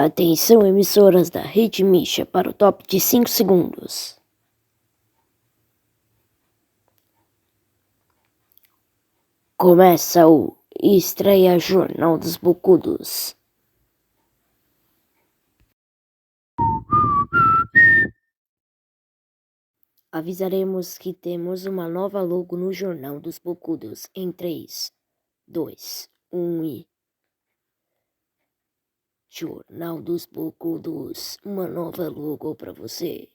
Atenção, emissoras da Rede Misha, para o top de 5 segundos. Começa o Estreia Jornal dos Bocudos. Avisaremos que temos uma nova logo no Jornal dos Bocudos em 3, 2, 1 e... Jornal dos Bocudos, uma nova logo para você.